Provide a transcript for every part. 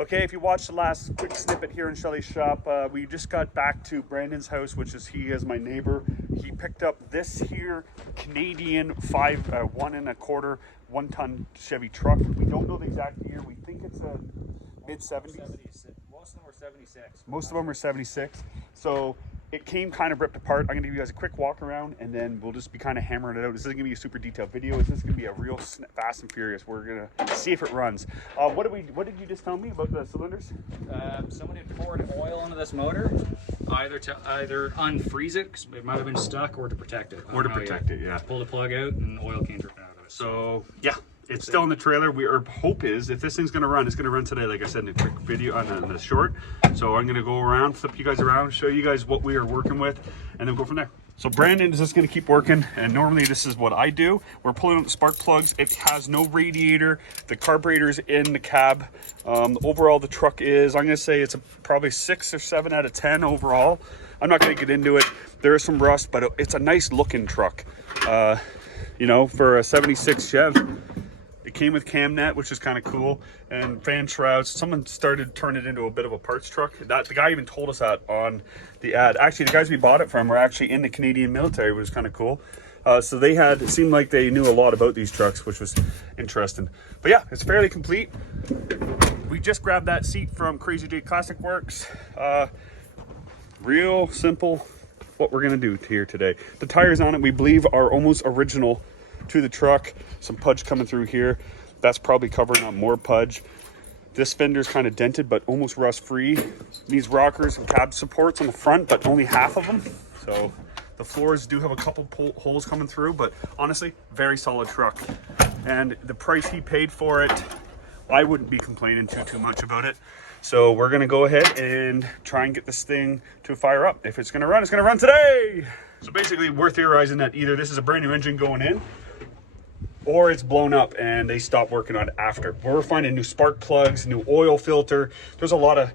Okay, if you watched the last quick snippet here in Shelly's shop, we just got back to Brandon's house, which is he is my neighbor. He picked up this here Canadian 1.25 1-ton Chevy truck. We don't know the exact year. We think it's a mid-70s. Most of them were 76. Most of them are 76. So it came kind of ripped apart. I'm gonna give you guys a quick walk around and then we'll just be kind of hammering it out. This isn't gonna be a super detailed video. This is gonna be a real fast and furious. We're gonna see if it runs. What did you just tell me about the cylinders? Somebody poured oil into this motor, either to unfreeze it, because it might have been stuck, or to protect it. Or to protect it, yeah. Pulled the plug out and oil came dripping out of it. So yeah, it's still in the trailer. Our hope is if this thing's gonna run, it's gonna run today, like I said in a quick video on the short. So I'm gonna go around, flip you guys around, show you guys what we are working with, and then go from there. So Brandon is just gonna keep working, and normally this is what I do. We're pulling out the spark plugs. It has no radiator. The carburetor's in the cab. Overall, the truck is, I'm gonna say it's probably 6 or 7 out of 10 overall. I'm not gonna get into it. There is some rust, but it's a nice looking truck. You know, for a 76 Chev. It came with cam net, which is kind of cool, and fan shrouds. Someone started turning it into a bit of a parts truck. The guy even told us that on the ad. Actually, the guys we bought it from were actually in the Canadian military, which was kind of cool. So it seemed like they knew a lot about these trucks, which was interesting. But yeah, it's fairly complete. We just grabbed that seat from Crazy J Classic Works. Real simple what we're gonna do here today. The tires on it, we believe, are almost original to the truck. Some pudge coming through here. That's probably covering up more pudge. This fender's kind of dented, but almost rust free. These rockers and cab supports on the front, but only half of them. So the floors do have a couple holes coming through, but honestly, very solid truck. And the price he paid for it, I wouldn't be complaining too much about it. So we're gonna go ahead and try and get this thing to fire up. If it's gonna run, it's gonna run today. So basically we're theorizing that either this is a brand new engine going in, or it's blown up and they stopped working on it after. We're finding new spark plugs, new oil filter. There's a lot of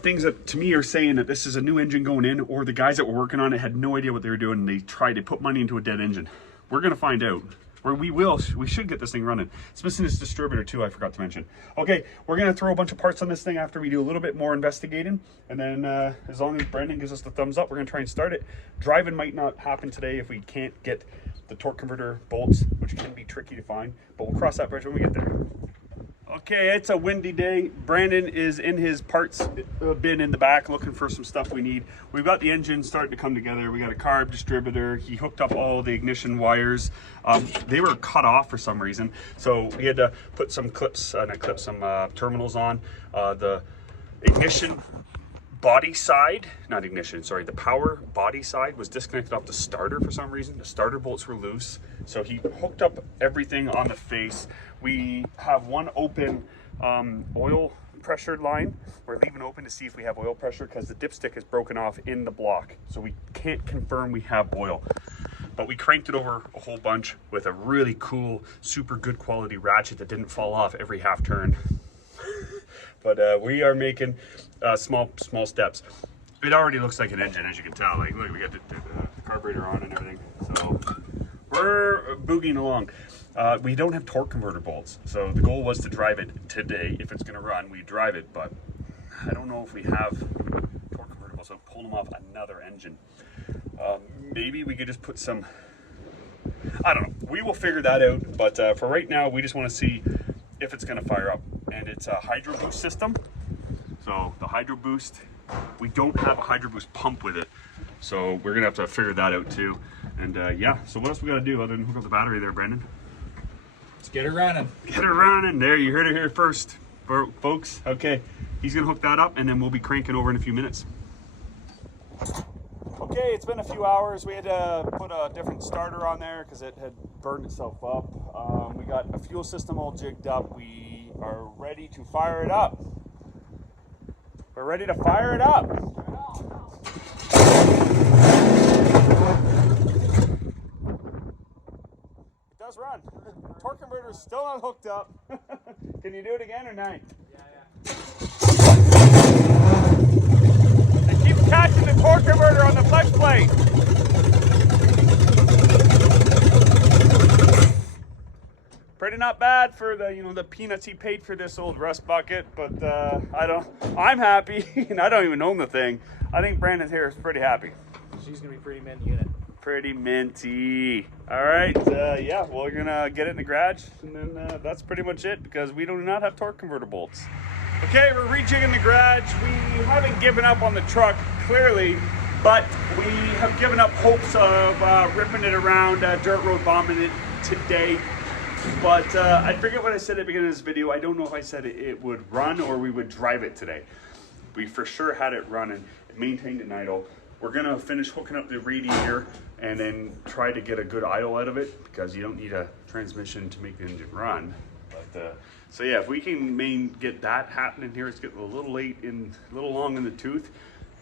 things that to me are saying that this is a new engine going in, or the guys that were working on it had no idea what they were doing and they put money into a dead engine. We're gonna find out. We should get this thing running. It's missing its distributor too, I forgot to mention. Okay, we're gonna throw a bunch of parts on this thing after we do a little bit more investigating, and then as long as Brandon gives us the thumbs up, we're gonna try and start it. Driving might not happen today if we can't get the torque converter bolts, which can be tricky to find, but we'll cross that bridge when we get there. Okay, it's a windy day. Brandon is in his parts bin in the back looking for some stuff we need. We've got the engine starting to come together. We got a carb distributor. He hooked up all the ignition wires. They were cut off for some reason, so we had to put some terminals on. The ignition body side, not ignition, sorry, the power body side was disconnected off the starter for some reason. The starter bolts were loose, so he hooked up everything on the face. We have one open oil pressure line. We're leaving open to see if we have oil pressure because the dipstick is broken off in the block, so we can't confirm we have oil. But we cranked it over a whole bunch with a really cool, super good quality ratchet that didn't fall off every half turn. But we are making small steps. It already looks like an engine, as you can tell. Like, look, we got the carburetor on and everything. So we're boogieing along. We don't have torque converter bolts, so the goal was to drive it today. If it's going to run, we drive it, but I don't know if we have torque converter bolts, so pull them off another engine. Maybe we could just put some, I don't know. We will figure that out, but for right now, we just want to see if it's going to fire up. And it's a hydro boost system. So the hydro boost, we don't have a hydro boost pump with it, so we're gonna have to figure that out too. And yeah, so what else we gotta do other than hook up the battery there, Brandon? Let's get her running. Get her running. There, you heard it here first, folks. Okay, he's gonna hook that up and then we'll be cranking over in a few minutes. Okay, it's been a few hours. We had to put a different starter on there because it had burned itself up. We got a fuel system all jigged up. We are ready to fire it up. We're ready to fire it up. It does run. Torque converter is still not hooked up. Can you do it again or not? Yeah. It keeps catching the torque converter on the flex plate. pretty not bad for the, you know, the peanuts he paid for this old rust bucket, but I'm happy, and I don't even own the thing. I think Brandon here is pretty happy. She's gonna be pretty mint unit. Pretty minty. All right, yeah, we're gonna get it in the garage, and then that's pretty much it, because we do not have torque converter bolts. Okay, we're rejigging the garage. We haven't given up on the truck, clearly, but we have given up hopes of ripping it around, dirt road bombing it today. But I forget what I said at the beginning of this video. I don't know if I said it would run or we would drive it today. We for sure had it running, maintained it idle. We're gonna finish hooking up the radiator and then try to get a good idle out of it, because you don't need a transmission to make the engine run. But so yeah, if we can get that happening here, it's getting a little long in the tooth.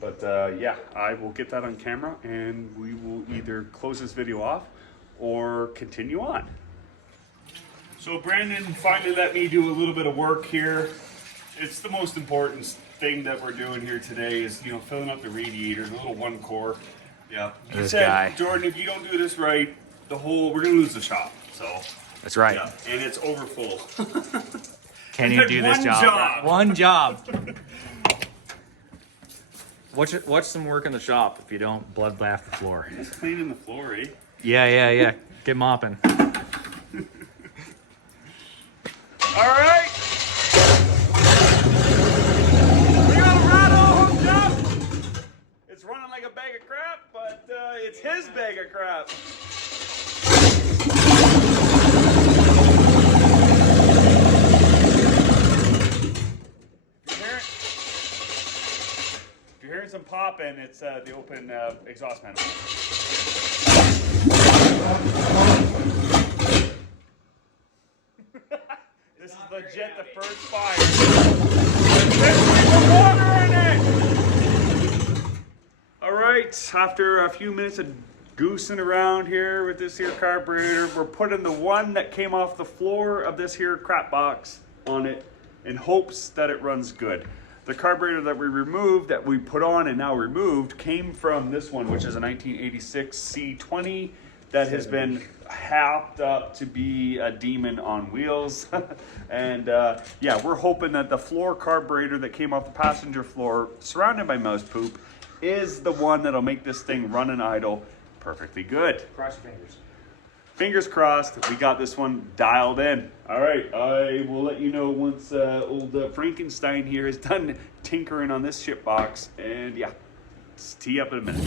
But yeah, I will get that on camera, and we will either close this video off or continue on. So Brandon finally let me do a little bit of work here. It's the most important thing that we're doing here today is, you know, filling up the radiator, the little one core. Yeah. You said, Jordan, if you don't do this right, we're gonna lose the shop. So That's right. yeah, and it's over full. Can you do this job? One job. Watch some work in the shop if you don't bloodbath the floor. It's cleaning the floor, eh? Yeah. Get mopping. All right. We got a rattle hooked up. It's running like a bag of crap, but it's his bag of crap. If you're hearing some popping, it's the open exhaust manifold. This is legit the first fire. There's water in it! Alright, after a few minutes of goosing around here with this here carburetor, we're putting the one that came off the floor of this here crap box on it in hopes that it runs good. The carburetor that we removed, that we put on and now removed, came from this one, which is a 1986 C20 that has been hacked up to be a demon on wheels. And yeah, we're hoping that the floor carburetor that came off the passenger floor, surrounded by mouse poop, is the one that'll make this thing run and idle perfectly good. Cross your fingers. Fingers crossed, we got this one dialed in. All right, I will let you know once old Frankenstein here is done tinkering on this ship box. And yeah, tee up in a minute.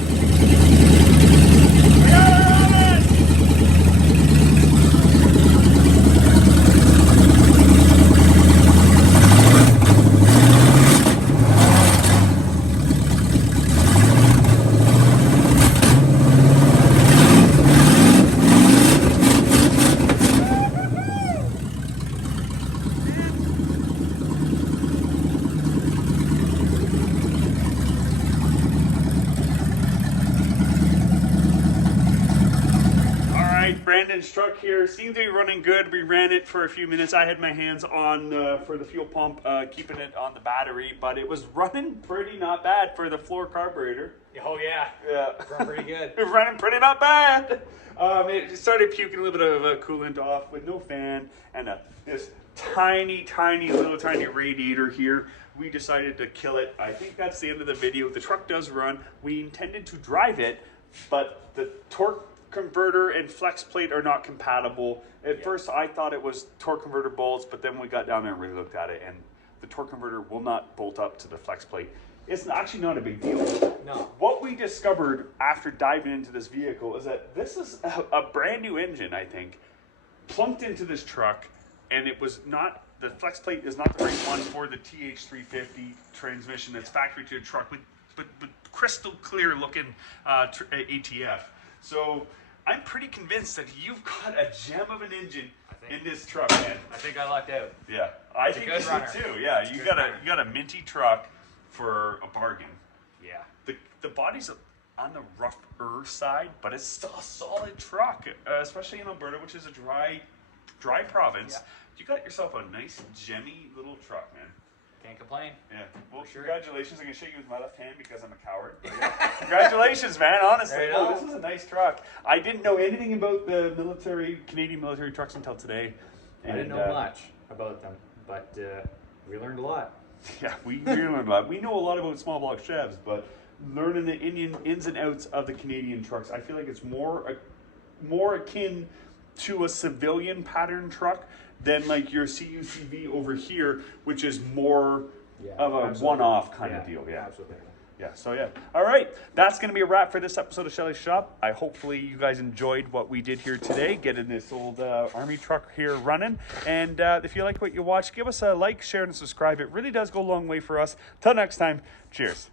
Brandon's truck here seems to be running good. We ran it for a few minutes. I had my hands on for the fuel pump, keeping it on the battery, but it was running pretty not bad for the floor carburetor. Oh yeah. Yeah. Running pretty good. It was running pretty not bad. It started puking a little bit of coolant off with no fan and this tiny radiator here. We decided to kill it. I think that's the end of the video. The truck does run. We intended to drive it, but the torque converter and flex plate are not compatible. At first I thought it was torque converter bolts, but then we got down there and really looked at it, and the torque converter will not bolt up to the flex plate. It's actually not a big deal. No. What we discovered after diving into this vehicle is that this is a brand new engine, I think, plunked into this truck, and it was not, the flex plate is not the right one for the TH350 transmission that's factory to the truck with crystal clear looking ATF. So I'm pretty convinced that you've got a gem of an engine in this truck, man. I think I lucked out. Yeah, I think so too. Yeah, you got a minty truck for a bargain. Yeah. The body's on the rougher side, but it's still a solid truck, especially in Alberta, which is a dry province. Yeah. You got yourself a nice gemmy little truck, man. Can't complain. Yeah. Well, sure. Congratulations. I'm going to shake you with my left hand because I'm a coward. But yeah. Congratulations, man. Honestly. Oh, this is a nice truck. I didn't know anything about the Canadian military trucks until today. I didn't know much about them, but we learned a lot. Yeah, we learned a lot. We know a lot about small block Chevs, but learning the ins and outs of the Canadian trucks, I feel like it's more akin to a civilian pattern truck than like your CUCV over here, which is more of a absolutely. one-off kind of deal. Yeah, Absolutely. yeah. So yeah. All right, that's gonna be a wrap for this episode of Shelly's Shop. I hopefully you guys enjoyed what we did here today, getting this old army truck here running. And if you like what you watch, give us a like, share, and subscribe. It really does go a long way for us. Till next time, cheers.